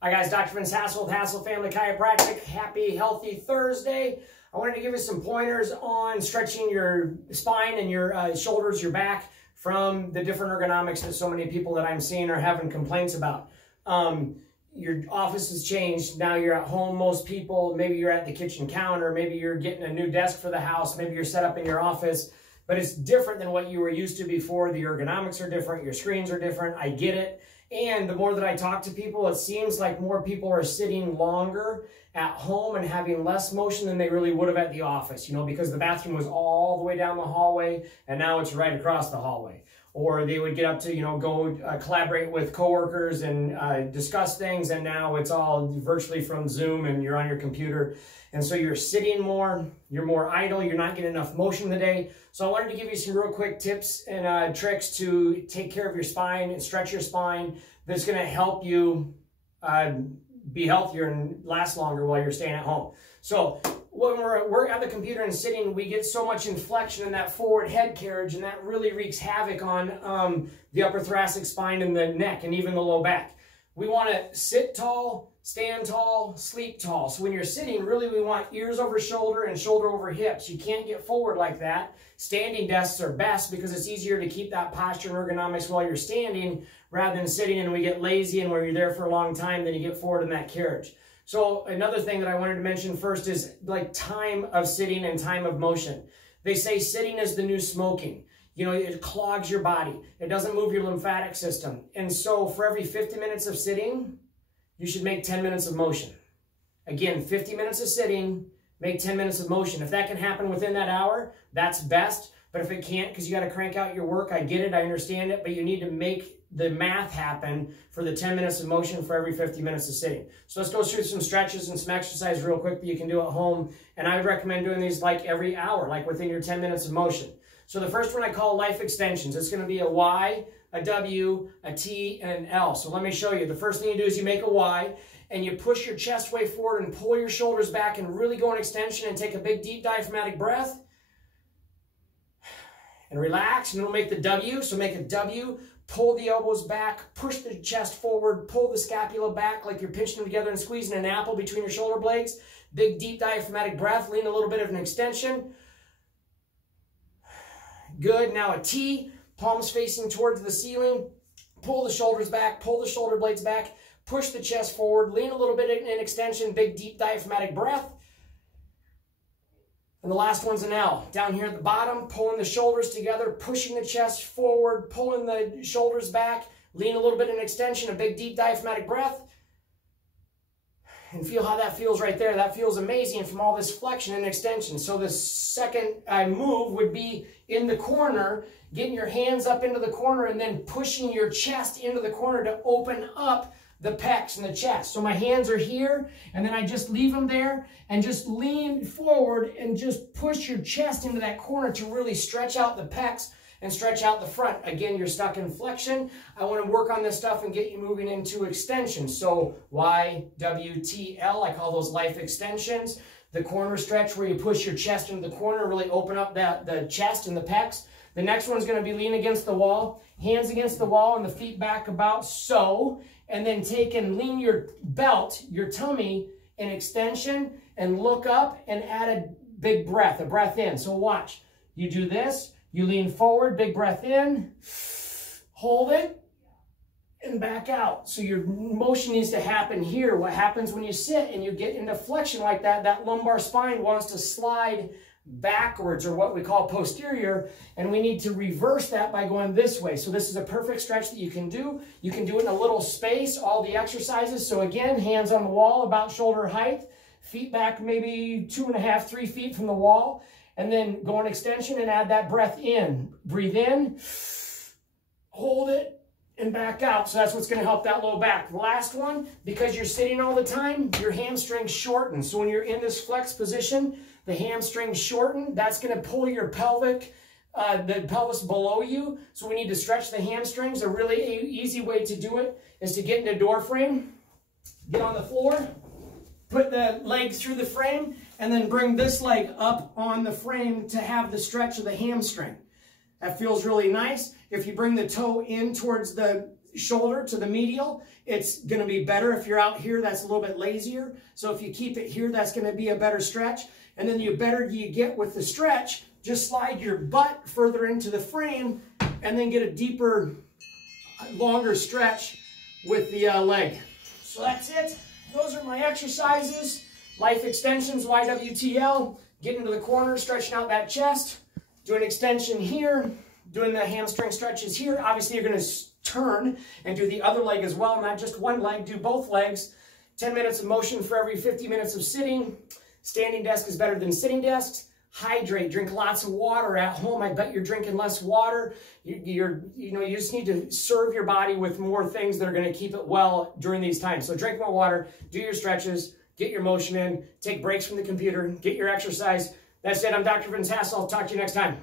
Hi guys, Dr. Vince Hassel with Hassel Family Chiropractic. Happy, healthy Thursday. I wanted to give you some pointers on stretching your spine and your shoulders, your back from the different ergonomics that so many people that I'm seeing are having complaints about. Your office has changed. Now you're at home, most people. Maybe you're at the kitchen counter. Maybe you're getting a new desk for the house. Maybe you're set up in your office. But it's different than what you were used to before. The ergonomics are different. Your screens are different. I get it. And the more that I talk to people, it seems like more people are sitting longer at home and having less motion than they really would have at the office, because the bathroom was all the way down the hallway and now it's right across the hallway. Or they would get up to, go collaborate with coworkers and discuss things, and now it's all virtually from Zoom and you're on your computer. And so you're sitting more, you're more idle, you're not getting enough motion in the day. So I wanted to give you some real quick tips and tricks to take care of your spine and stretch your spine that's going to help you be healthier and last longer while you're staying at home. So when we're at the computer and sitting, we get so much inflection in that forward head carriage, and that really wreaks havoc on the upper thoracic spine and the neck and even the low back. We want to sit tall, stand tall, sleep tall. So when you're sitting, really we want ears over shoulder and shoulder over hips. You can't get forward like that. Standing desks are best because it's easier to keep that posture and ergonomics while you're standing rather than sitting, and we get lazy and where you're there for a long time, then you get forward in that carriage. So another thing that I wanted to mention first is like time of sitting and time of motion. They say sitting is the new smoking. It clogs your body. It doesn't move your lymphatic system. And so for every 50 minutes of sitting, you should make 10 minutes of motion. Again, 50 minutes of sitting, make 10 minutes of motion. If that can happen within that hour, that's best. But if it can't, because you got to crank out your work, I get it, I understand it, but you need to make the math happen for the 10 minutes of motion for every 50 minutes of sitting. So let's go through some stretches and some exercise real quick that you can do at home. And I would recommend doing these like every hour, like within your 10 minutes of motion. So the first one I call life extensions. It's going to be a Y, a W, a T, and an L. So let me show you. The first thing you do is you make a Y, and you push your chest way forward and pull your shoulders back and really go in extension and take a big deep diaphragmatic breath. And relax, and it'll make the W. So make a W, pull the elbows back, push the chest forward, pull the scapula back like you're pinching them together and squeezing an apple between your shoulder blades. Big deep diaphragmatic breath, lean a little bit of an extension. Good. Now a T, palms facing towards the ceiling. Pull the shoulders back, pull the shoulder blades back, push the chest forward, lean a little bit in extension, big deep diaphragmatic breath. And the last one's an L. Down here at the bottom, pulling the shoulders together, pushing the chest forward, pulling the shoulders back, lean a little bit in extension, a big deep diaphragmatic breath. And feel how that feels right there. That feels amazing from all this flexion and extension. So the second move would be in the corner, getting your hands up into the corner and then pushing your chest into the corner to open up the pecs and the chest. So my hands are here, and then I just leave them there and just lean forward and just push your chest into that corner to really stretch out the pecs and stretch out the front. Again, you're stuck in flexion. I want to work on this stuff and get you moving into extension. So Y, W, T, L, I call those life extensions. The corner stretch where you push your chest into the corner, really open up the chest and the pecs. The next one's going to be lean against the wall, hands against the wall and the feet back about so. And then take and lean your belt, your tummy in extension and look up and add a big breath, a breath in. So watch. You do this, you lean forward, big breath in, hold it, and back out. So your motion needs to happen here. What happens when you sit and you get into flexion like that, that lumbar spine wants to slide backwards, or what we call posterior, and we need to reverse that by going this way. So this is a perfect stretch that you can do. You can do it in a little space, all the exercises. So again, hands on the wall about shoulder height, feet back maybe 2.5, 3 feet from the wall, and then go in extension and add that breath in. Breathe in, hold it, and back out. So that's what's going to help that low back. The last one, because you're sitting all the time, your hamstrings shorten. So when you're in this flex position, the hamstrings shorten. That's going to pull your pelvic, the pelvis below you. So we need to stretch the hamstrings. A really easy way to do it is to get in a door frame, get on the floor, put the leg through the frame, and then bring this leg up on the frame to have the stretch of the hamstring. That feels really nice. If you bring the toe in towards the shoulder to the medial. It's going to be better if you're out here. That's a little bit lazier. So if you keep it here, that's going to be a better stretch. And then the better you get with the stretch, just slide your butt further into the frame and then get a deeper, longer stretch with the leg. So that's it. Those are my exercises. Life extensions, YWTL. Get into the corner, stretching out that chest. Do an extension here. Doing the hamstring stretches here. Obviously, you're going to turn and do the other leg as well, not just one leg. Do both legs. 10 minutes of motion for every 50 minutes of sitting. Standing desk is better than sitting desks. Hydrate. Drink lots of water at home. I bet you're drinking less water. You just need to serve your body with more things that are going to keep it well during these times. So drink more water. Do your stretches. Get your motion in. Take breaks from the computer. Get your exercise. That's it. I'm Dr. Vince Hassel. I'll talk to you next time.